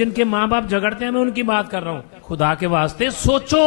جن کے ماں باپ جھگڑتے ہیں میں ان کی بات کر رہا ہوں. خدا کے واسطے سوچو,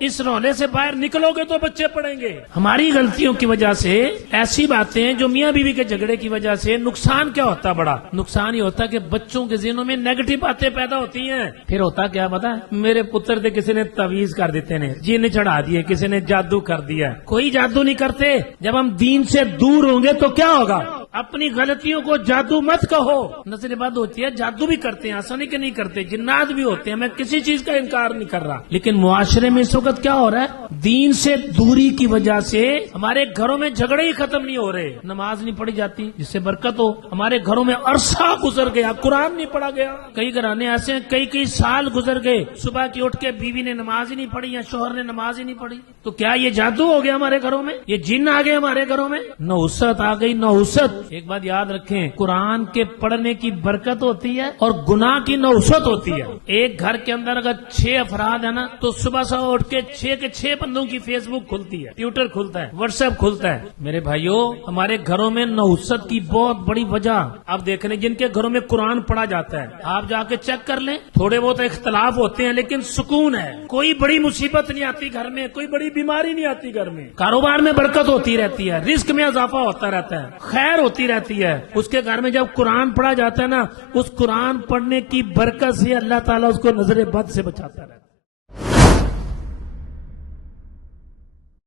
اس رونے سے باہر نکلو گے تو بچے پڑھیں گے. ہماری غلطیوں کی وجہ سے ایسی باتیں جو میاں بیوی کے جھگڑے کی وجہ سے نقصان کیا ہوتا ہے؟ بڑا نقصان یہ ہوتا ہے کہ بچوں کے ذہنوں میں نیگیٹو باتیں پیدا ہوتی ہیں. پھر ہوتا کیا پتا ہے, میرے پتر تھے کسی نے تعویذ کر دیتے نے, جن چڑھا دیے, کسی نے جادو کر دیا. کوئی جادو نہیں کرتے. جب ہم دین سے دور ہوں گے تو کیا ہوگا؟ اپنی غلطیوں کو جادو مت کہو. نظر بد ہوتی ہے, جادو بھی کرتے ہیں, ایسا نہیں کہ نہیں کرتے, جنات بھی ہوتے ہیں, میں کسی چیز کا انکار نہیں کر رہا. لیکن معاشرے میں اس وقت کیا ہو رہا ہے؟ دین سے دوری کی وجہ سے ہمارے گھروں میں جھگڑے ہی ختم نہیں ہو رہے. نماز نہیں پڑھی جاتی جس سے برکت ہو. ہمارے گھروں میں عرصہ گزر گیا, قرآن نہیں پڑھا گیا. کئی گھرانے ایسے ہیں کئی سال گزر گئے, صبح کی اٹھ کے بیوی نے نماز ہی نہیں پڑھی یا شوہر نے نماز ہی نہیں پڑھی. تو کیا یہ جادو ہو گیا ہمارے گھروں میں؟ یہ جن آ گئے ہمارے گھروں میں؟ نحوست آ گئی, نحوست. ایک بات یاد رکھیں, قرآن کے پڑھنے کی برکت ہوتی ہے اور گناہ کی نحوست ہوتی ہے. ایک گھر کے اندر اگر 6 افراد ہیں نا تو صبح سے اٹھ کے 6 بندوں کی فیس بک کھلتی ہے, ٹویٹر کھلتا ہے, واٹس ایپ کھلتا ہے. میرے بھائیوں, ہمارے گھروں میں نحوست کی بہت بڑی وجہ آپ دیکھ لیں, جن کے گھروں میں قرآن پڑھا جاتا ہے آپ جا کے چیک کر لیں, تھوڑے بہت اختلاف ہوتے ہیں لیکن سکون ہے. کوئی بڑی مصیبت نہیں آتی گھر میں, کوئی بڑی بیماری نہیں آتی گھر میں. کاروبار میں برکت ہوتی رہتی ہے, رزق میں اضافہ ہوتا رہتا ہے, خیر ہوتی رہتی ہے. اس کے گھر میں جب قرآن پڑھا جاتا ہے نا, اس قرآن پڑھنے کی برکت سے اللہ تعالیٰ اس کو نظر بد سے بچاتا رہتا ہے.